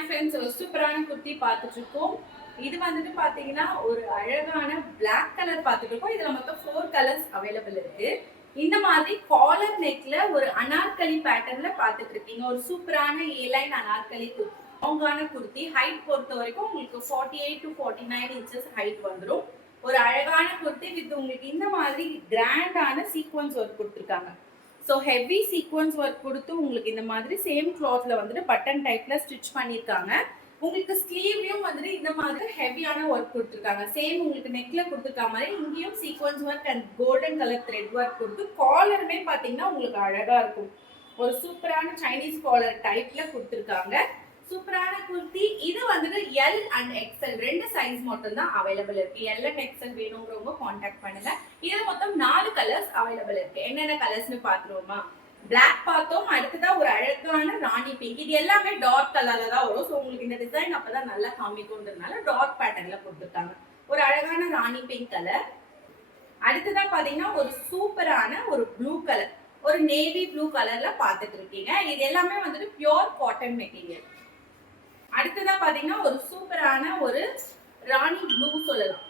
Hi friends, ஒரு சூப்பரான குர்த்தி பார்த்துட்டு இருக்கோம். இது வந்துட்டு பாத்தீங்கன்னா ஒரு அழகான பிளாக் கலர் பார்த்துட்டு இருக்கோம். இதுல மொத்தம் 4 கலர்ஸ் அவைலபிள் இருக்கு. இந்த மாதிரி காலர் நெக்ல ஒரு அனார்கலி பேட்டர்ன்ல பார்த்துட்டு இருக்கீங்க. ஒரு சூப்பரான ஏலைன் அனார்கலி குர்த்தி. லாங்கான குர்த்தி. ஹைட் பொறுத்த வரைக்கும் உங்களுக்கு 48 to 49 இன்ச்சஸ் ஹைட் வந்துடும். ஒரு அழகான குர்த்தி வித் உங்களுக்கு இந்த மாதிரி கிராண்டான சீக்வன்ஸ் ஒர்க் கொடுத்துருக்காங்க. ஸோ ஹெவி சீக்வன்ஸ் ஒர்க் கொடுத்து உங்களுக்கு இந்த மாதிரி சேம் கிளாத்ல வந்துட்டு பட்டன் டைப்ல ஸ்டிச் பண்ணியிருக்காங்க. உங்களுக்கு ஸ்லீவ்லயும் வந்துட்டு இந்த மாதிரி ஹெவியான ஒர்க் கொடுத்துருக்காங்க. சேம் உங்களுக்கு நெக்ல கொடுத்துருக்க மாதிரி இங்கேயும் sequence work and golden colour thread work கொடுத்து காலருமே பார்த்தீங்கன்னா உங்களுக்கு அழகா இருக்கும். ஒரு சூப்பரான சைனீஸ் காலர் டைப்ல கொடுத்துருக்காங்க. சூப்பரான குர்த்தி. இது வந்துட்டு எல் அண்ட் எக்ஸ்எல் ரெண்டு சைஸ் மட்டும் தான் அவைலபிள் இருக்கு. எல் அண்ட் எக்ஸ்எல் வேணுங்கிறவங்க கான்டாக்ட் பண்ணுங்க. இது மொத்தம் 4 கலர்ஸ் அவைலபிள் இருக்கு. என்னென்ன கலர்ஸ்னு பாத்துருவோமா? பிளாக் பார்த்தோம், அடுத்ததா ஒரு அழகான ராணி பிங்க். இது எல்லாமே டார்க் கலர்ல தான் வரும். ஸோ உங்களுக்கு இந்த டிசைன் அப்பதான் நல்லா காமிக்கும்ன்றதுனால டார்க் பேட்டர்ன்ல கொடுத்துருக்காங்க. ஒரு அழகான ராணி பிங்க் கலர். அடுத்ததா பாத்தீங்கன்னா ஒரு சூப்பரான ஒரு ப்ளூ கலர், ஒரு நேவி ப்ளூ கலர்ல பாத்துட்டு இருக்கீங்க. இது எல்லாமே வந்துட்டு பியோர் காட்டன் மெட்டீரியல். அடுத்ததா பாத்தீங்கன்னா ஒரு சூப்பரான ஒரு ராணி ப்ளூ சொல்லலாம்.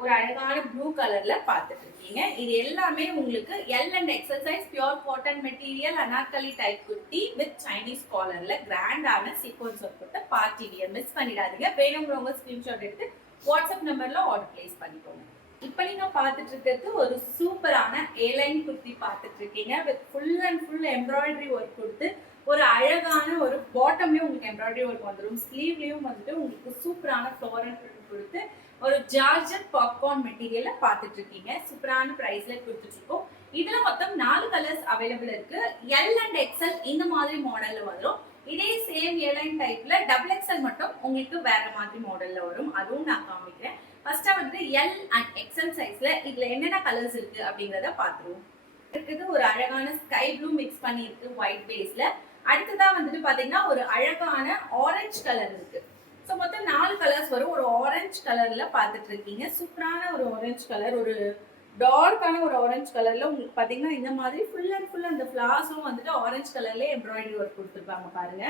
ஒரு அழகான ப்ளூ கலர்ல பாத்துட்டு இருக்கீங்க. இது எல்லாமே உங்களுக்கு L and XL size pure cotton material anarkali type kurti with Chinese காலர்ல கிராண்டான சீக்வன்ஸ் ஒர்க் கொடுத்த பார்ட்டி வியர். மிஸ் பண்ணிடாதீங்க. வேணுங்கிறவங்க ஸ்கிரீன்ஷாட் எடுத்து வாட்ஸ்அப் நம்பர்ல ஆர்டர் பிளேஸ் பண்ணிக்கோங்க. இப்ப நீங்க பாத்துட்டு இருக்கிறது ஒரு சூப்பரான ஏலைன் குர்த்தி பாத்துட்டு இருக்கீங்க. With full and full embroidery work கொடுத்து ஒரு அழகான ஒரு பாட்டம்லயும் உங்களுக்கு எம்ப்ராய்டரி ஒர்க் வந்துடும். ஸ்லீவ்லயும் வந்துட்டு உங்களுக்கு சூப்பரான ஃப்ளோரல் பிரிண்ட் கொடுத்து ஒரு ஜார்ஜெட் பாப்கார்ன் மெட்டீரியல்ல பாத்துட்டு இருக்கீங்க. சூப்பரான பிரைஸ்ல கொடுத்துட்டு இருக்கோம். இதுல மொத்தம் 4 கலர்ஸ் அவைலபிள் இருக்கு. எல் அண்ட் எக்ஸ்எல் இந்த மாதிரி மாடல்ல வரும். இதே சேம் ஏலைன் டைப்ல டபுள் எக்ஸ்எல் மட்டும் உங்களுக்கு வேற மாதிரி மாடல்ல வரும். அதுவும் நான் காமிக்கிறேன். ஃபர்ஸ்டா வந்து எல் அண்ட் எக்ஸ்எல் சைஸ்ல இதுல என்னென்ன கலர்ஸ் இருக்கு அப்படிங்கறத பாத்துருவோம். இருக்குது ஒரு அழகான ஸ்கை ப்ளூ மிக்ஸ் பண்ணி இருக்கு ஒயிட் பேஸ்ல. அடுத்ததா வந்துட்டு பாத்தீங்கன்னா ஒரு அழகான ஆரஞ்சு கலர் இருக்கு. ஸோ மொத்தம் 4 கலர்ஸ் வரும். ஒரு ஆரஞ்சு கலர்ல பாத்துட்டு இருக்கீங்க. சூப்பரான ஒரு ஆரஞ்சு கலர், ஒரு டார்க்கான ஒரு ஆரஞ்சு கலர்ல உங்களுக்கு பாத்தீங்கன்னா இந்த மாதிரி ஃபுல் அண்ட் ஃபுல் அந்த ஃபிளார்ஸும் வந்துட்டு ஆரஞ்சு கலர்ல எம்ப்ராய்டரி ஒர்க் கொடுத்துருப்பாங்க பாருங்க.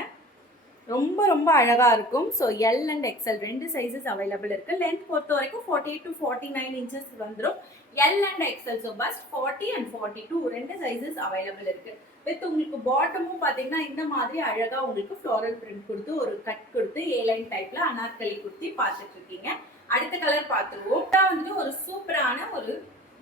ரொம்ப ரொம்ப அழகா இருக்கும். ஸோ எல் அண்ட் எக்ஸ்எல் ரெண்டு சைஸஸ் அவைலபிள் இருக்கு. லென்த் பொறுத்த வரைக்கும் 48 to 49 இன்ச்சஸ் வந்துடும். L and XL. So first 40 and 42 ரெண்டு சைஸஸ் அவைலபிள் இருக்கு. வித் உங்களுக்கு பாட்டமும் பாத்தீங்கன்னா இந்த மாதிரி அழகா உங்களுக்கு ஃப்ளோரல் பிரிண்ட் கொடுத்து ஒரு கட் கொடுத்து ஏலைன் டைப்ல அனார்கலி குர்த்தி பார்த்துட்டு இருக்கீங்க. அடுத்த கலர் பார்த்துருவோம். வந்துட்டு ஒரு சூப்பரான ஒரு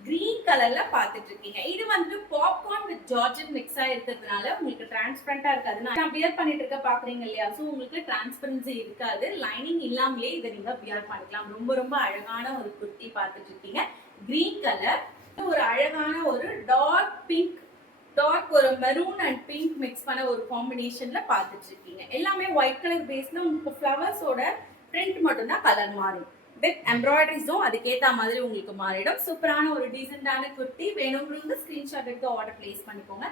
கிரீன் கலர்ல பாத்துட்டு இருக்கீங்க. இது வந்து பாப்கார்ன் வித் ஜார்ஜெட் மிக்ஸ் ஆயிருக்கிறதுனால உங்களுக்கு டிரான்ஸ்பரண்டா இருக்காது. நான் வியர் பண்ணிட்டு இருக்க பாக்குறீங்க இல்லையா? ஸோ உங்களுக்கு டிரான்ஸ்பரன்சி இருக்காது. லைனிங் இல்லாமலே இதை நீங்க வியர் பண்ணிக்கலாம். ரொம்ப ரொம்ப அழகான ஒரு குர்த்தி பார்த்துட்டு இருக்கீங்க. கிரீன் கலர், ஒரு அழகான ஒரு டார்க் பிங்க், டார்க் ஒரு மெரூன் அண்ட் பிங்க் மிக்ஸ் பண்ண ஒரு காம்பினேஷன்ல பாத்துட்டு இருக்கீங்க. எல்லாமே ஒயிட் கலர் பேஸ்ல உங்களுக்கு ஃபிளவர்ஸோட பிரிண்ட் மட்டும் தான் கலர் மாறும். வித் எம்ப்ராய்டரிஸும் அதுக்கேற்ற மாதிரி உங்களுக்கு மாறிடும். சூப்பரான ஒரு டீசென்டான குர்த்தி. வேணுங்கிறவங்க ஸ்கிரீன்ஷாட் எடுத்து ஆர்டர் பிளேஸ் பண்ணிக்கோங்க.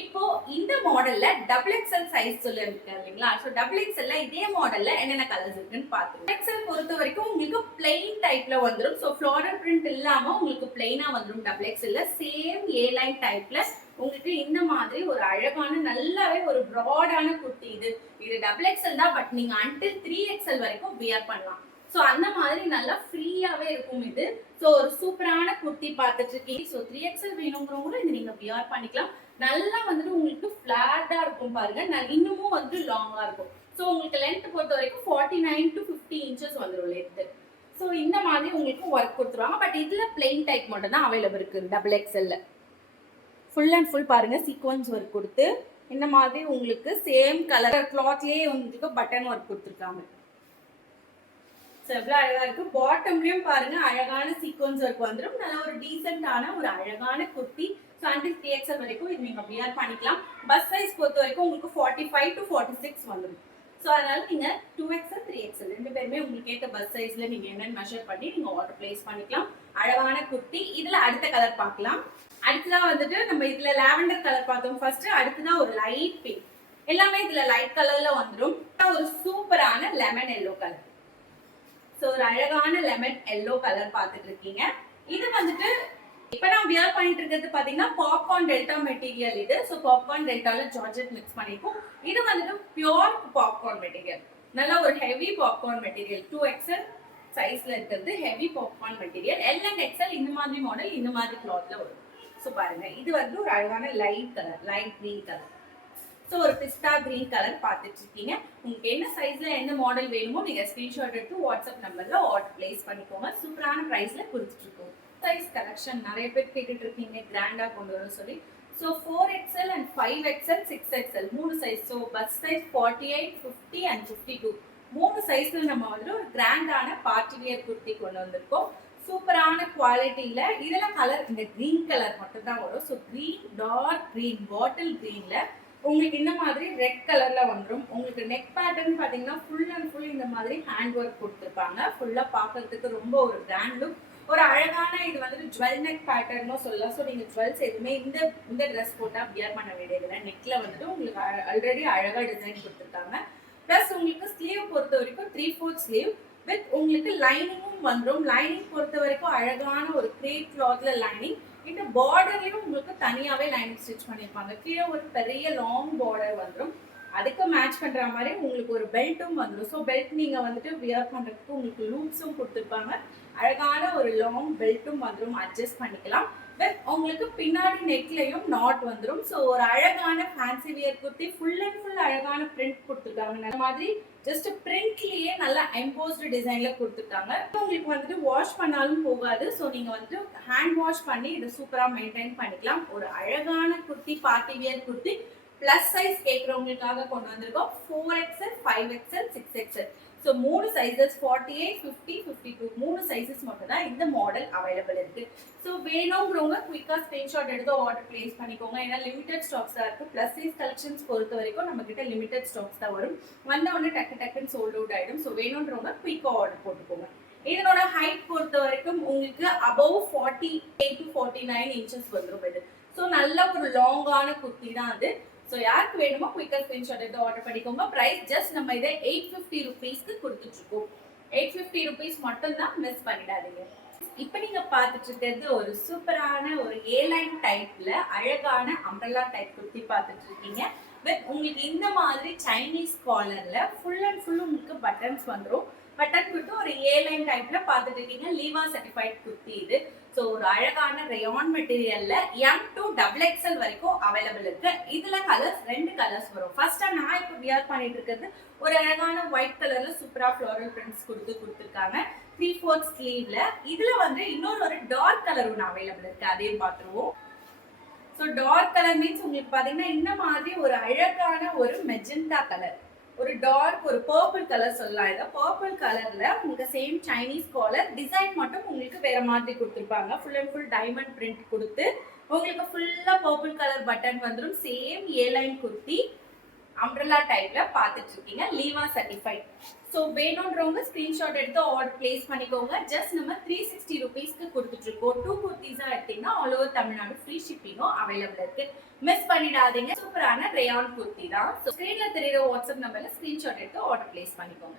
இப்போ இந்த மாடல்ல டபுள் எக்ஸ்எல் சைஸ் சொல்லிருக்கேன் இல்லைங்களா? ஸோ டபுள் எக்ஸ்எல்ல இதே மாடல்ல என்னென்ன கலர்ஸ் இருக்குன்னு பார்த்துருவோம். எக்ஸ்எல் பொறுத்த வரைக்கும் உங்களுக்கு பிளெயின் டைப்ல வந்துடும். ஸோ ஃப்ளோரல் பிரிண்ட் இல்லாம உங்களுக்கு பிளெயினா வந்துடும். டபுள் எக்ஸ்எல்ல சேம் ஏ லைன் டைப்ல உங்களுக்கு இந்த மாதிரி ஒரு அழகான நல்லாவே ஒரு ப்ராடான குர்த்தி. இது டபுள் எக்ஸ்எல் தான், பட் நீங்க அன்டில் 3XL வரைக்கும் வியர் பண்ணலாம். ஸோ அந்த மாதிரி நல்லா ஃப்ரீயாவே இருக்கும் இது. ஸோ ஒரு சூப்பரான குர்த்தி பார்த்துட்டு இருக்கீங்க. ஸோ 3XL வேணுங்கிறவங்களும் இது நீங்க வியர் பண்ணிக்கலாம். நல்லா வந்துட்டு உங்களுக்கு ஃபிளாட்டா இருக்கும் பாருங்க. இன்னமும் வந்து லாங்கா இருக்கும். ஸோ உங்களுக்கு லென்த் பொறுத்த வரைக்கும் 49 to 50 இன்ச்சஸ் வந்துடும் லென்த். ஸோ இந்த மாதிரி உங்களுக்கு ஒர்க் கொடுத்துருவாங்க. பட் இதுல பிளெயின் டைப் மட்டும் தான் அவைலபிள் இருக்கு டபுள் எக்ஸ்எல்ல. ஃபுல் அண்ட் ஃபுல் பாருங்க சீக்வன்ஸ் ஒர்க் கொடுத்து இந்த மாதிரி உங்களுக்கு சேம் கலர் கிளாத்லயே உங்களுக்கு பட்டன் ஒர்க் கொடுத்துருக்காங்க. எவ்வளவு அழகா இருக்கு. பாட்டம்லயும் பாருங்க அழகான சீக்வன்ஸ் ஒர்க் வந்துடும். நல்ல ஒரு டீசென்டான ஒரு அழகான குர்த்தி. ஸோ அண்டில் 3XL வரைக்கும் இது நீங்க வியர் பண்ணிக்கலாம். பஸ் சைஸ் பொறுத்த வரைக்கும் உங்களுக்கு 45 to 46 வந்துடும். ஸோ அதனால நீங்க 2XL 3XL ரெண்டு பேருமே உங்களுக்கு ஏற்ற பஸ் சைஸ்ல நீங்க என்னன்னு மெஷர் பண்ணி நீங்க ஆர்டர் பிளேஸ் பண்ணிக்கலாம். அழகான குர்த்தி. இதுல அடுத்த கலர் பார்க்கலாம். அடுத்ததா வந்துட்டு நம்ம இதுல லாவெண்டர் கலர் பார்த்தோம் ஃபர்ஸ்ட். அடுத்ததான் ஒரு லைட் பிங்க். எல்லாமே இதுல லைட் கலர்ல வந்துடும். ஒரு சூப்பரான லெமன் எல்லோ கலர். ஸோ ஒரு அழகான லெமன் எல்லோ கலர் பார்த்துட்டு இருக்கீங்க. இது வந்துட்டு இப்போ நான் வியர் பண்ணிட்டு இருக்கிறது பாத்தீங்கன்னா பாப்கார்ன் டெல்டா மெட்டீரியல் இது. ஸோ பாப்கார்ன் டெல்டால ஜார்ஜெட் மிக்ஸ் பண்ணிருக்கோம். இது வந்துட்டு பியூர் பாப்கார்ன் மெட்டீரியல். நல்ல ஒரு ஹெவி பாப்கார்ன் மெட்டீரியல் 2XL சைஸ்ல இருக்கிறது heavy popcorn material. L and XL இந்த மாதிரி மாடல் இந்த மாதிரி கிளாத்ல வரும். ஸோ பாருங்க இது வந்து ஒரு அழகான light colour, light green colour. So ஒரு பிஸ்தா கிரீன் கலர் பார்த்துட்டு இருக்கீங்க. உங்களுக்கு என்ன சைஸ்ல எந்த மாடல் வேணுமோ நீங்க ஸ்கிரீன்ஷாட் எடுத்து வாட்ஸ்அப் நம்பர்ல ஆர்டர் பிளேஸ் பண்ணிக்கோங்க. சூப்பரான பிரைஸ்ல கொடுத்துட்டு இருக்கோம். சைஸ் கலெக்ஷன் நிறைய பேர் கேட்டுட்டு இருக்கீங்க கிராண்டா கொண்டு வர சொல்லி. So 4XL and 5XL 6XL மூணு size. So bus size 48, 50 and 52 மூணு சைஸ்ல நம்ம வந்து ஒரு கிராண்டான பார்ட்டி வியர் குர்த்தி கொண்டு வந்திருக்கோம். சூப்பரான குவாலிட்டியில. இதெல்லாம் கலர் இந்த கிரீன் கலர் மட்டும் தான் வரும். ஸோ கிரீன், டார்க் கிரீன், பாட்டில் கிரீன்ல உங்களுக்கு இந்த மாதிரி ரெட் கலர்ல வந்துடும். உங்களுக்கு நெக் பேட்டர்ன் பாத்தீங்கன்னா ஃபுல் அண்ட் ஃபுல் இந்த மாதிரி ஹேண்ட் ஒர்க் கொடுத்துருப்பாங்க. ஃபுல்லா பாக்குறதுக்கு ரொம்ப ஒரு கிராண்ட் லுக். ஒரு அழகான இது வந்துட்டு ஜுவல் நெக் பேட்டர்னும் சொல்லலாம். ஸோ நீங்க ஜுவல்ஸ் எதுவுமே இந்த ட்ரெஸ் போட்டா வியர் பண்ண வேண்டியதில்லை. நெக்ல வந்துட்டு உங்களுக்கு ஆல்ரெடி அழகா டிசைன் கொடுத்துருக்காங்க. பிளஸ் உங்களுக்கு ஸ்லீவ் பொறுத்த வரைக்கும் 3/4 ஸ்லீவ் வித் உங்களுக்கு லைனிங்கும் வந்துடும். லைனிங் பொறுத்த வரைக்கும் அழகான ஒரு கிரேப் கிளாத்ல லைனிங். இந்த பார்டர்லயும் உங்களுக்கு தனியாவே லைனிங் ஸ்டிச் பண்ணிருப்பாங்க. கீழே ஒரு பெரிய லாங் பார்டர் வந்துடும். அதுக்கு மேட்ச் பண்ற மாதிரி உங்களுக்கு ஒரு பெல்ட்டும் வந்துடும். ஸோ பெல்ட் நீங்க வந்துட்டு வியர் பண்றதுக்கு உங்களுக்கு லூப்ஸும் கொடுத்துருப்பாங்க. அழகான ஒரு லாங் பெல்ட்டும் வந்துடும், அட்ஜஸ்ட் பண்ணிக்கலாம். பட் உங்களுக்கு பின்னாடி நெக்லையும் நாட் வந்துடும். ஸோ ஒரு அழகான fancy wear kurti full and full அழகான பிரிண்ட் கொடுத்துருக்காங்க. அந்த மாதிரி ஜஸ்ட் பிரிண்ட்லயே நல்லா எம்போஸ்டு டிசைன்ல கொடுத்துருக்காங்க. உங்களுக்கு வந்துட்டு வாஷ் பண்ணாலும் போகாது. ஸோ நீங்க வந்துட்டு ஹேண்ட் வாஷ் பண்ணி இதை சூப்பரா மெயின்டைன் பண்ணிக்கலாம். ஒரு அழகான kurti, party wear kurti plus size கேட்கறவங்களுக்காக கொண்டு வந்திருக்கோம். 4XL, 5XL, 6XL. ஸோ மூணு சைஸஸ் 48, 50, 52 மூணு சைஸஸ் மட்டும் தான் இந்த மாடல் அவைலபிள் இருக்கு. ஸோ வேணுங்கிறவங்க குயிக்காக ஸ்கிரீன்ஷாட் எடுத்து ஆர்டர் பிளேஸ் பண்ணிக்கோங்க. ஏன்னா லிமிடெட் ஸ்டாக்ஸ் தான் இருக்கு. பிளஸ் சைஸ் கலெக்ஷன்ஸ் பொறுத்த வரைக்கும் நம்ம கிட்ட லிமிடெட் ஸ்டாக்ஸ் தான் வரும். வந்தவொடனே டக்குன்னு சோல்ட் அவுட் ஆயிடும். ஸோ வேணுன்றவங்க குயிக்காக ஆர்டர் போட்டுக்கோங்க. இதனோட ஹைட் பொறுத்த வரைக்கும் உங்களுக்கு அபவ் 48 to 49 இன்ச்சஸ் வந்துடும் இது. ஸோ நல்ல ஒரு லாங்கான குர்த்தி தான் அது. ஸோ யாருக்கு வேணுமோ குயிக்காக ஸ்கிரீன்ஷாட் எடுத்து ஆர்டர் பண்ணிக்கோங்க. ப்ரைஸ் ஜஸ்ட் நம்ம இதை 850 ருபீஸ்க்கு கொடுத்துட்டு இருக்கோம். 850 ருபீஸ் மட்டும் தான், மிஸ் பண்ணிடாதீங்க. இப்போ நீங்க பார்த்துட்டு இருக்கிறது ஒரு சூப்பரான ஒரு ஏலைன் டைப்ல அழகான அம்பரல்லா டைப் குர்த்தி பார்த்துட்டு இருக்கீங்க. பட் உங்களுக்கு இந்த மாதிரி சைனீஸ் காலர்ல ஃபுல் அண்ட் ஃபுல் உங்களுக்கு பட்டன்ஸ் வந்துடும். பட்டன் கொடுத்து ஒரு ஏலைன் டைப்ல பார்த்துட்டு இருக்கீங்க. லீவா சர்டிஃபைட் குர்த்தி இது. ஸோ ஒரு அழகான ரயான் மெட்டீரியல்ல M to XXL வரைக்கும் அவைலபிள் இருக்கு. இதுல கலர்ஸ் 2 கலர்ஸ் வரும். ஃபர்ஸ்டா நான் இப்போ வியர் பண்ணிட்டு இருக்கிறது ஒரு அழகான ஒயிட் கலர்ல சூப்பரா ஃப்ளோரல் பிரிண்ட்ஸ் கொடுத்துருக்காங்க. 3/4 ஸ்லீவ்ல. இதுல வந்து இன்னொரு ஒரு டார்க் கலர் ஒன்று அவைலபிள் இருக்கு. அதையும் பார்த்துருவோம். ஸோ டார்க் கலர் மீன்ஸ் உங்களுக்கு பாத்தீங்கன்னா இந்த மாதிரி ஒரு அழகான ஒரு மெஜெண்டா கலர், ஒரு டார்க் ஒரு பர்பிள் கலர் சொல்லலாம். இதை பர்பிள் கலர்ல உங்களுக்கு சேம் சைனீஸ் காலர் டிசைன் மட்டும் உங்களுக்கு வேற மாதிரி கொடுத்துருப்பாங்க. Full and full diamond print கொடுத்து உங்களுக்கு ஃபுல்லா பர்பிள் கலர் பட்டன் வந்துடும். சேம் ஏலைன் குர்த்தி அம்ப்ரெல்லா டைப்ல பார்த்துட்டு இருக்கீங்க. லீவா சர்டிஃபைட். ஸோ வேணுன்றவங்க ஸ்கிரீன்ஷாட் எடுத்து ஆர்டர் பிளேஸ் பண்ணிக்கோங்க. ஜஸ்ட் நம்ம 360 ருபீஸ்க்கு கொடுத்துட்டு இருக்கோம். 2 குர்த்திஸா எடுத்தீங்கன்னா ஆல் ஓவர் தமிழ்நாடு ஃப்ரீ ஷிப்பிங்கும் அவைலபிள் இருக்கு. மிஸ் பண்ணிடாதீங்க. சூப்பரான ரயான் குர்த்தி தான். ஸ்கிரீன்ல தெரியுற வாட்ஸ்அப் நம்பர்ல ஸ்கிரீன்ஷாட் எடுத்து ஆர்டர் பிளேஸ் பண்ணிக்கோங்க.